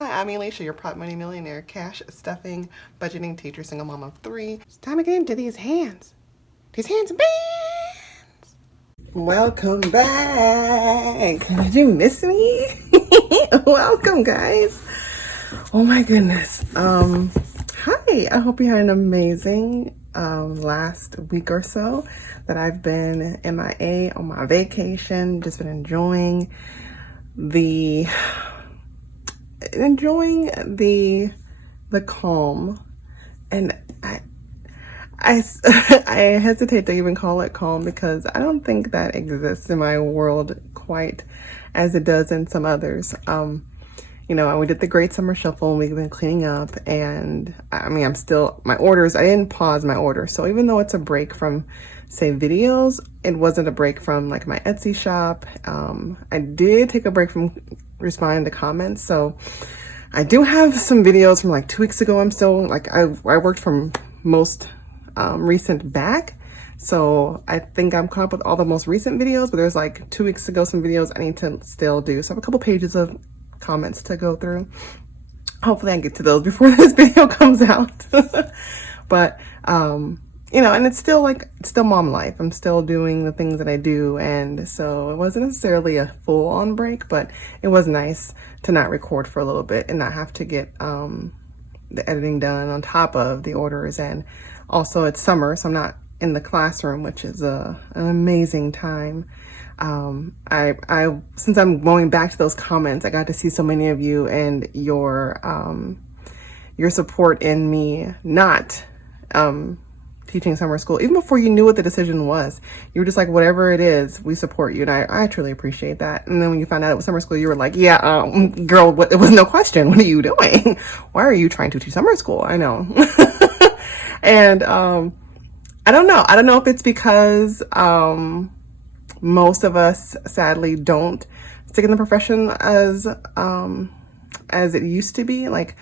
Hi, I'm Alicia, your prop money millionaire, cash stuffing, budgeting teacher, single mom of 3. It's time to get into these hands. These hands and bands. Welcome back. Did you miss me? Welcome, guys. Oh my goodness. Hi. I hope you had an amazing last week or so that I've been MIA on my vacation. Just been enjoying the calm, and I hesitate to even call it calm because I don't think that exists in my world quite as it does in some others. You know, we did the Great Summer Shuffle and we've been cleaning up, and I mean, my orders, I didn't pause my order. So even though it's a break from, say, videos, it wasn't a break from like my Etsy shop. I did take a break from responding to comments. So I do have some videos from like 2 weeks ago. I'm still like, I worked from most recent back. So I think I'm caught up with all the most recent videos, but there's like 2 weeks ago, some videos I need to still do. So I have a couple pages of comments to go through. Hopefully I get to those before this video comes out. But, you know, and it's still mom life. I'm still doing the things that I do. And so it wasn't necessarily a full on break, but it was nice to not record for a little bit and not have to get, the editing done on top of the orders. And also it's summer, so I'm not in the classroom, which is an amazing time. Since I'm going back to those comments, I got to see so many of you and your support in me not, teaching summer school, even before you knew what the decision was. You were just like, whatever it is, we support you. And I truly appreciate that. And then when you found out it was summer school, you were like, yeah, girl, it was no question. What are you doing? Why are you trying to teach summer school? I know. And, I don't know. I don't know if it's because, most of us sadly don't stick in the profession as it used to be. Like,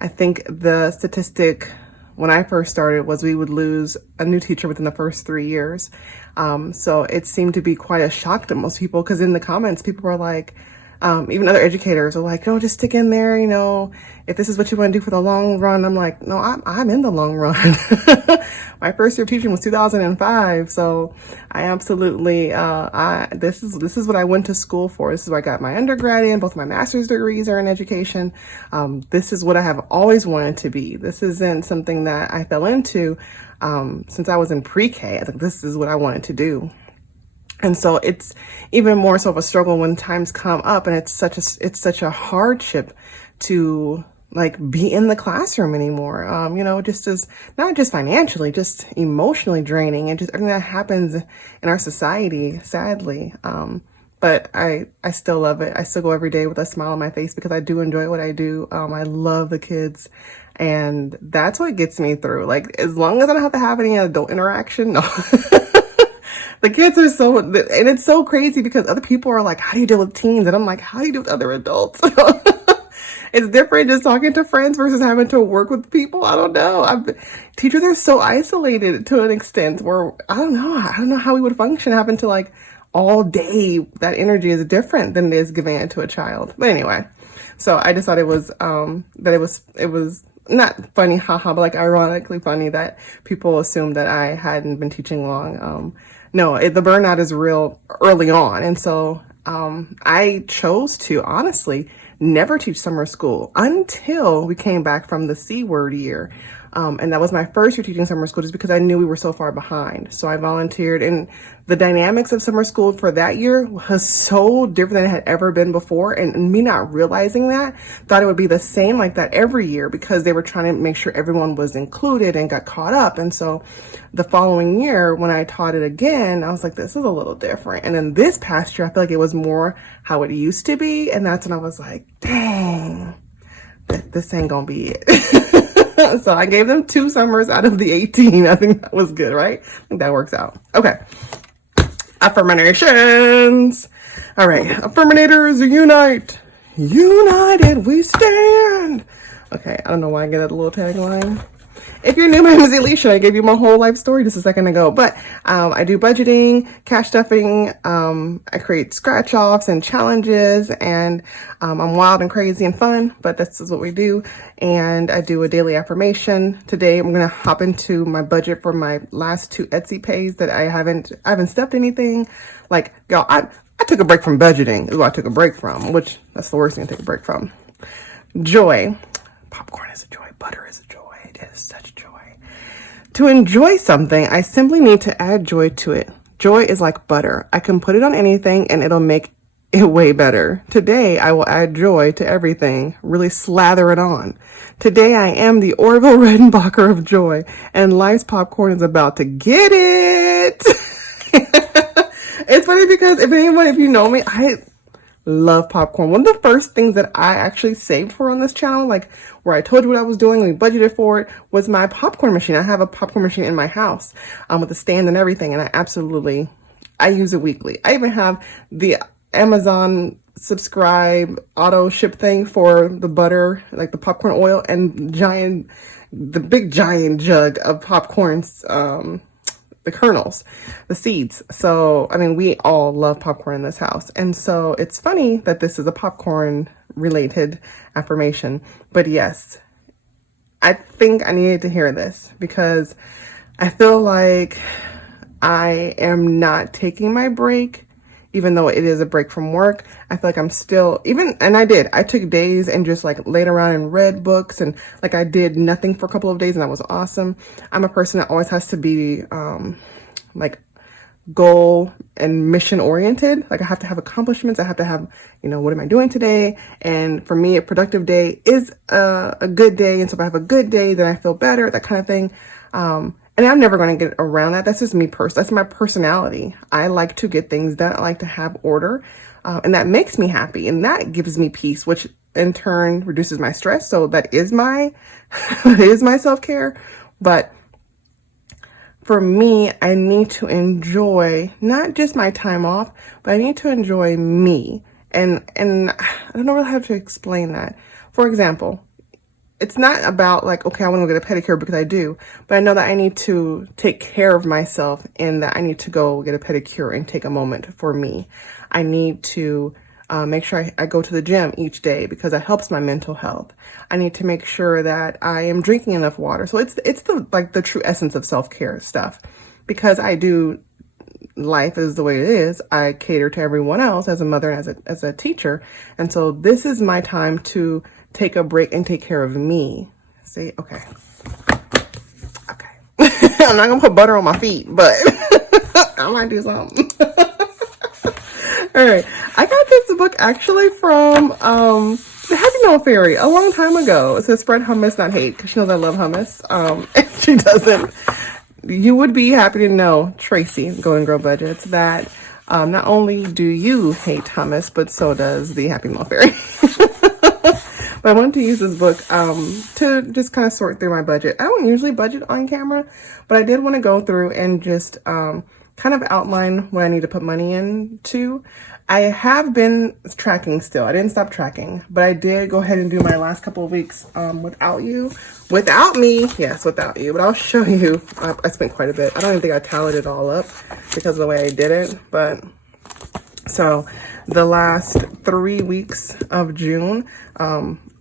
I think the statistic when I first started was we would lose a new teacher within the first 3 years. So it seemed to be quite a shock to most people, because in the comments, people were like, even other educators are like, no, just stick in there. You know, if this is what you want to do for the long run. I'm like, no, I'm in the long run. My first year of teaching was 2005. So I absolutely, this is what I went to school for. This is where I got my undergrad in. Both my master's degrees are in education. This is what I have always wanted to be. This isn't something that I fell into, since I was in pre-K. I think this is what I wanted to do. And so it's even more so of a struggle when times come up, and it's such a hardship to like be in the classroom anymore. You know, just as not just financially, just emotionally draining, and just everything that happens in our society, sadly. But I still love it. I still go every day with a smile on my face because I do enjoy what I do. I love the kids, and that's what gets me through. Like, as long as I don't have to have any adult interaction, no. The kids are and it's so crazy because other people are like, how do you deal with teens? And I'm like, how do you deal with other adults? It's different just talking to friends versus having to work with people. I don't know. Teachers are so isolated to an extent where I don't know how we would function having to like all day. That energy is different than it is giving it to a child. But anyway, so I just thought it was, it was not funny, haha, but like ironically funny that people assumed that I hadn't been teaching long. No, the burnout is real early on. And so I chose to honestly never teach summer school until we came back from the C word year. And that was my first year teaching summer school just because I knew we were so far behind. So I volunteered, and the dynamics of summer school for that year was so different than it had ever been before. And me not realizing that, thought it would be the same like that every year because they were trying to make sure everyone was included and got caught up. And so the following year, when I taught it again, I was like, this is a little different. And then this past year, I feel like it was more how it used to be. And that's when I was like, dang, this ain't gonna be it. So I gave them 2 summers out of the 18. I think that was good, right? I think that works out. Okay. Affirmations. All right. Affirminators unite. United we stand. Okay. I don't know why I get that little tagline. If you're new, my name is Alicia. I gave you my whole life story just a second ago. But I do budgeting, cash stuffing. I create scratch offs and challenges, and I'm wild and crazy and fun. But this is what we do. And I do a daily affirmation. Today, I'm gonna hop into my budget for my last 2 Etsy pays that I haven't stuffed anything. Like, y'all, I took a break from budgeting. Is what I took a break from, which that's the worst thing to take a break from. Joy. Popcorn is a joy. Butter is a joy. It is such joy. To enjoy something, I simply need to add joy to it. Joy is like butter. I can put it on anything and it'll make it way better. Today, I will add joy to everything. Really slather it on. Today, I am the Orville Redenbacher of joy, and life's popcorn is about to get it. It's funny because if you know me, I love popcorn. One of the first things that I actually saved for on this channel, like where I told you what I was doing, we budgeted for it, was my popcorn machine. I have a popcorn machine in my house with a stand and everything, and I use it weekly. I even have the Amazon subscribe auto ship thing for the butter, like the popcorn oil, and the big giant jug of popcorns, the kernels, the seeds. So, I mean, we all love popcorn in this house. And so it's funny that this is a popcorn related affirmation. But yes, I think I needed to hear this because I feel like I am not taking my break, even though it is a break from work. I feel like I'm still, I took days and just like laid around and read books, and like I did nothing for a couple of days, and that was awesome. I'm a person that always has to be like goal and mission oriented. Like I have to have accomplishments. I have to have, what am I doing today? And for me, a productive day is a good day. And so if I have a good day, then I feel better, that kind of thing. And I'm never going to get around that. That's just me that's my personality. I like to get things done. I like to have order. And that makes me happy. And that gives me peace, which in turn reduces my stress. So that is my self-care. But for me, I need to enjoy not just my time off, but I need to enjoy me. And I don't know really how to explain that. For example, it's not about like, okay, I want to go get a pedicure because I do, but I know that I need to take care of myself and that I need to go get a pedicure and take a moment for me. I need to make sure I go to the gym each day because that helps my mental health. I need to make sure that I am drinking enough water. So it's the true essence of self-care stuff, because life is the way it is. I cater to everyone else as a mother and as a teacher. And so this is my time to take a break and take care of me. See, okay. I'm not gonna put butter on my feet, but I might do something. All right, I got this book actually from the Happy Meal Fairy a long time ago. It says spread hummus, not hate, because she knows I love hummus. And she doesn't. You would be happy to know, Tracy, Go and Grow Budgets, that not only do you hate hummus, but so does the Happy Meal Fairy. But I wanted to use this book to just kind of sort through my budget. I don't usually budget on camera, but I did want to go through and just kind of outline what I need to put money into. I have been tracking still. I didn't stop tracking, but I did go ahead and do my last couple of weeks without me. Yes, without you, but I'll show you. I spent quite a bit. I don't even think I tallied it all up because of the way I did it, but so the last 3 weeks of June,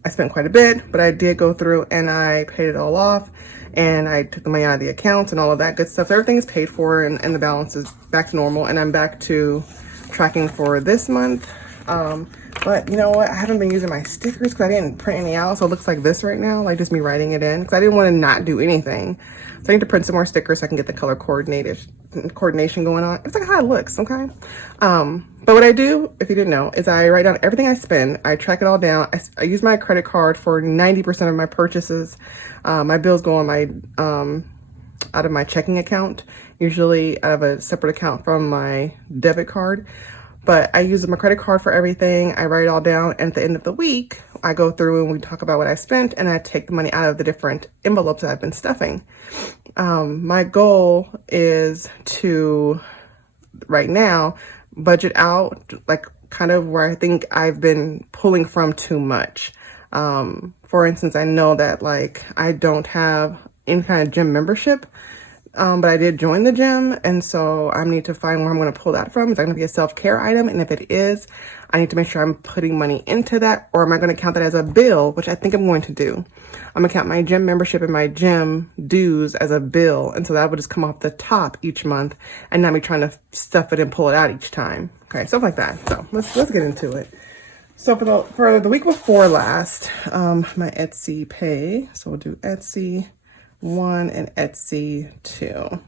I spent quite a bit, but I did go through and I paid it all off, and I took the money out of the accounts and all of that good stuff. So everything is paid for, and the balance is back to normal, and I'm back to tracking for this month. But you know what? I haven't been using my stickers because I didn't print any out, so it looks like this right now, like just me writing it in, because I didn't want to not do anything. So I need to print some more stickers so I can get the color coordination going on. It's like how it looks, okay? But what I do, if you didn't know, is I write down everything I spend. I track it all down. I use my credit card for 90% of my purchases. My bills go on my out of my checking account, usually out of a separate account from my debit card. But I use my credit card for everything. I write it all down. And at the end of the week, I go through and we talk about what I spent, and I take the money out of the different envelopes that I've been stuffing. My goal is to, right now, budget out like kind of where I think I've been pulling from too much. For instance, I know that like I don't have any kind of gym membership. But I did join the gym, and so I need to find where I'm going to pull that from. Is that going to be a self-care item? And if it is, I need to make sure I'm putting money into that, or am I going to count that as a bill, which I think I'm going to do. I'm going to count my gym membership and my gym dues as a bill, and so that would just come off the top each month and not me trying to stuff it and pull it out each time. Okay, stuff like that. So let's get into it. So for the week before last, my Etsy pay. So we'll do Etsy 1 and Etsy 2.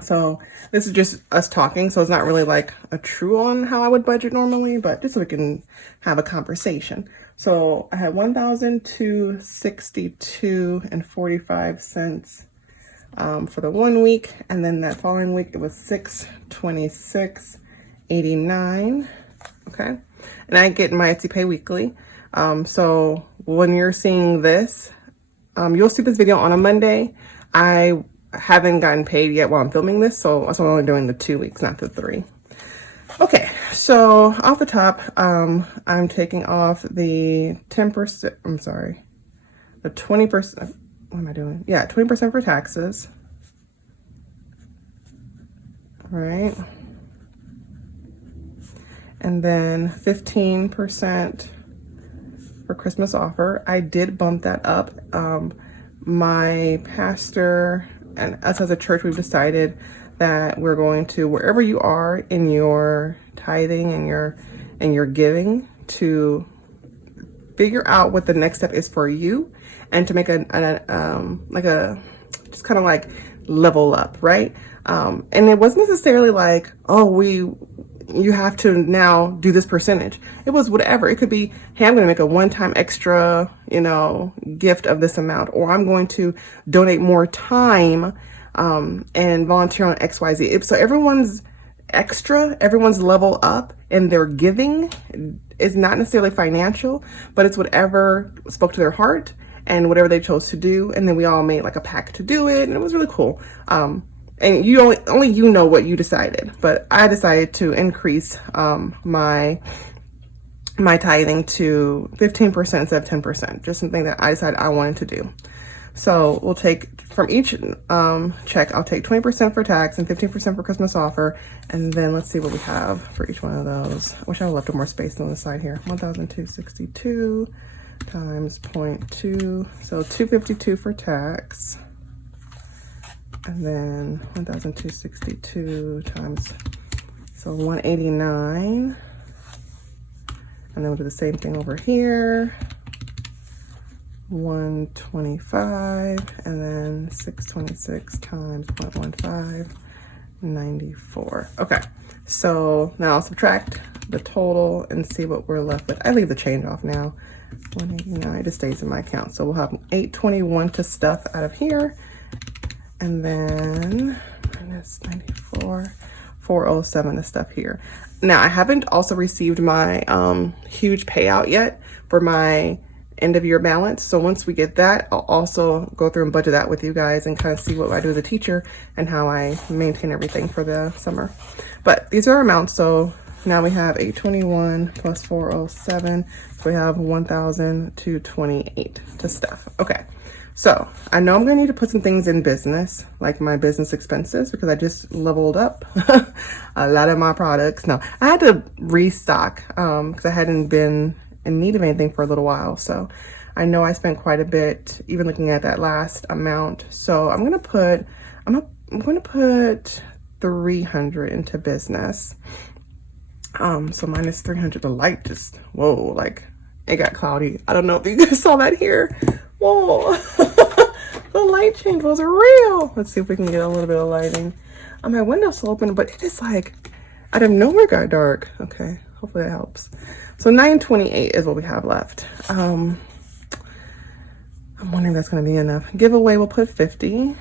So this is just us talking, so it's not really like a true on how I would budget normally, but just so we can have a conversation. So I had $1,262.45 for the 1 week, and then that following week it was $626.89. Okay, and I get my Etsy pay weekly. So when you're seeing this, you'll see this video on a Monday. I haven't gotten paid yet while I'm filming this, so I'm only doing the 2 weeks, not the 3. Okay, so off the top, I'm taking off the 10%, I'm sorry, the 20%, what am I doing? Yeah, 20% for taxes. All right. And then 15% for Christmas offer. I did bump that up. My pastor and us as a church, we've decided that we're going to, wherever you are in your tithing and your giving, to figure out what the next step is for you, and to make just kind of like level up, right? And it wasn't necessarily like, oh, you have to now do this percentage. It was whatever. It could be, hey, I'm going to make a one-time extra, gift of this amount, or I'm going to donate more time and volunteer on XYZ. So everyone's level up in their giving is not necessarily financial, but it's whatever spoke to their heart and whatever they chose to do. And then we all made like a pact to do it, and it was really cool. And you only you know what you decided, but I decided to increase my tithing to 15% instead of 10%, just something that I decided I wanted to do. So we'll take from each check, I'll take 20% for tax and 15% for Christmas offer, and then let's see what we have for each one of those. I wish I left more space on the side here. 1,262 times 0.2, so 252 for tax. And then 1,262 times, so 189. And then we'll do the same thing over here. 125, and then 626 times 0.15, 94. Okay, so now I'll subtract the total and see what we're left with. I leave the change off now. 189, it stays in my account. So we'll have 821 to stuff out of here. And then minus 94, 407 is stuff here. Now I haven't also received my huge payout yet for my end of year balance. So once we get that, I'll also go through and budget that with you guys and kind of see what I do as a teacher and how I maintain everything for the summer. But these are our amounts. So now we have 821 plus 407. So we have 1,228 to stuff. Okay. So I know I'm going to need to put some things in business, like my business expenses, because I just leveled up a lot of my products. No, I had to restock because I hadn't been in need of anything for a little while. So I know I spent quite a bit, even looking at that last amount. So I'm going to put 300 into business. So minus 300, the light just, whoa, like it got cloudy. I don't know if you guys saw that here. Whoa, the light change was real. Let's see if we can get a little bit of lighting. My window's still open, but it is like out of nowhere got dark. Okay, hopefully that helps. So 928 is what we have left. I'm wondering if that's gonna be enough. Giveaway, we'll put 50.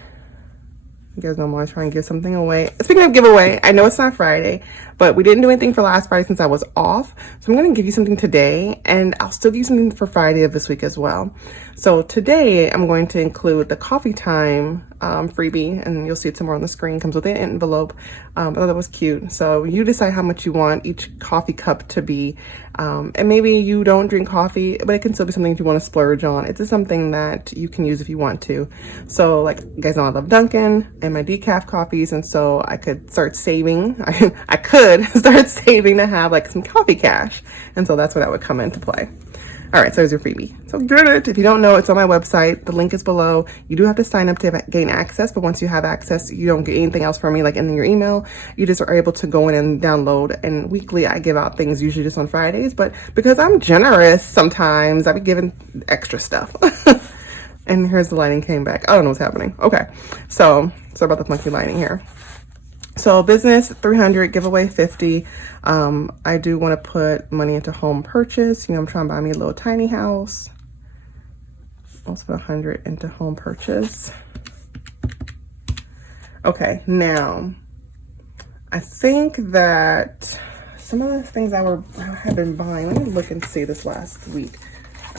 You guys know I'm always trying to give something away. Speaking of giveaway, I know it's not Friday, but we didn't do anything for last Friday since I was off. So I'm going to give you something today, and I'll still give you something for Friday of this week as well. So today I'm going to include the coffee time freebie, and you'll see it somewhere on the screen. It comes with an envelope. I thought that was cute. So you decide how much you want each coffee cup to be And maybe you don't drink coffee, but it can still be something that you want to splurge on. It's just something that you can use if you want to. So like, you guys know I love Dunkin' and my decaf coffees, and so I could start saving. I could start saving to have like some coffee cash, and so that's where that would come into play. All right, so here's your freebie. So get it. If you don't know, it's on my website. The link is below. You do have to sign up to gain access, but once you have access, you don't get anything else from me, like in your email. You just are able to go in and download. And weekly, I give out things, usually just on Fridays. But because I'm generous, sometimes I be giving extra stuff. And here's the lighting came back. I don't know what's happening. Okay, so sorry about the funky lighting here. So business, 300, giveaway 50. I do want to put money into home purchase. You know, I'm trying to buy me a little tiny house. I'll put 100 into home purchase. Okay, now I think that some of the things I have been buying, let me look and see this last week.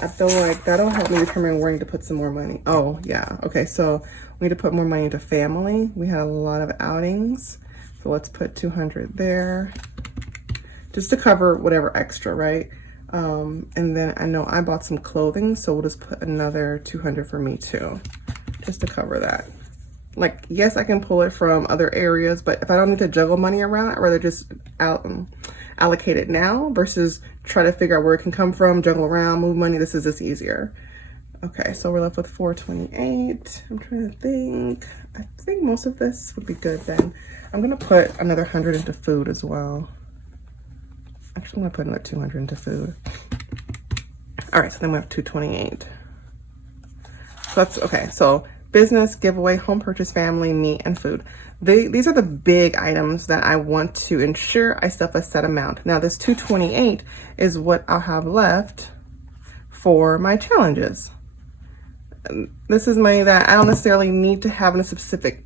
I feel like that'll help me determine where I need to put some more money. Oh yeah, okay, so we need to put more money into family. We had a lot of outings. So let's put 200 there, just to cover whatever extra, right? And then I know I bought some clothing, so we'll just put another 200 for me too, just to cover that. Like, yes, I can pull it from other areas, but if I don't need to juggle money around, I'd rather just allocate it now versus try to figure out where it can come from, juggle around, move money. This is just easier. Okay, so we're left with 428. I'm trying to think. I think most of this would be good then. I'm gonna put another 100 into food as well. Actually, I'm gonna put another 200 into food. All right, so then we have 228. So that's okay. So business, giveaway, home purchase, family, meat, and food. These are the big items that I want to ensure I stuff a set amount. Now this 228 is what I'll have left for my challenges. This is money that I don't necessarily need to have in a specific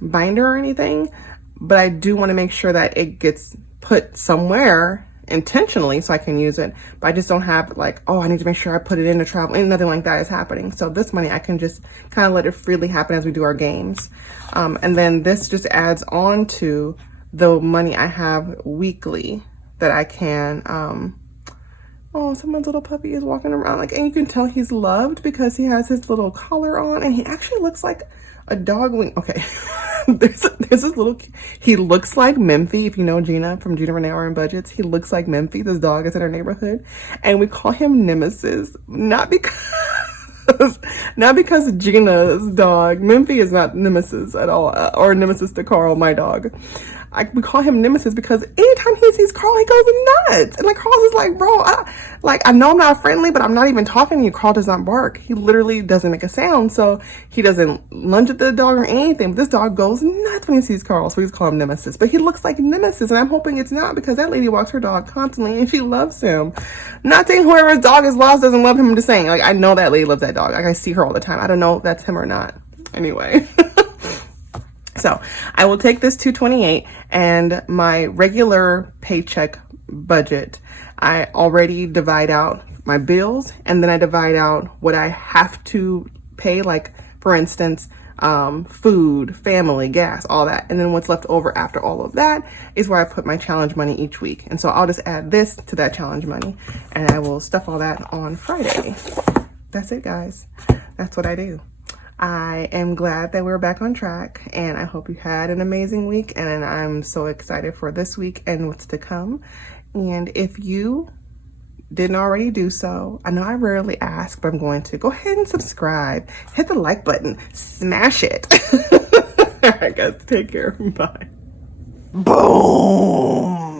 binder or anything, but I do want to make sure that it gets put somewhere intentionally so I can use it. But I just don't have like, oh, I need to make sure I put it into travel, and nothing like that is happening. So this money, I can just kind of let it freely happen as we do our games. And then this just adds on to the money I have weekly that I can, oh, someone's little puppy is walking around, like, and you can tell he's loved because he has his little collar on, and he actually looks like a dog wing. Okay, there's this little, he looks like Memphi. If you know Gina from Gina Renee in Budgets, he looks like Memphi. This dog is in our neighborhood, and we call him Nemesis, not because Gina's dog, Memphi, is not Nemesis at all, or Nemesis to Carl, my dog. We call him Nemesis because anytime he sees Carl, he goes nuts. And like, Carl's is like, bro, I know I'm not friendly, but I'm not even talking to you. Carl does not bark. He literally doesn't make a sound. So he doesn't lunge at the dog or anything. But this dog goes nuts when he sees Carl. So we just call him Nemesis. But he looks like Nemesis. And I'm hoping it's not, because that lady walks her dog constantly and she loves him. Not saying whoever's dog is lost doesn't love him. I'm just saying, like, I know that lady loves that dog. Like, I see her all the time. I don't know if that's him or not. Anyway. So I will take this 228 and my regular paycheck budget. I already divide out my bills, and then I divide out what I have to pay, like for instance, food, family, gas, all that. And then what's left over after all of that is where I put my challenge money each week. And so I'll just add this to that challenge money, and I will stuff all that on Friday. That's it, guys. That's what I do. I am glad that we're back on track, and I hope you had an amazing week, and I'm so excited for this week and what's to come. And if you didn't already do so, I know I rarely ask, but I'm going to go ahead and subscribe, hit the like button, smash it. All right, guys, take care. Bye. Boom.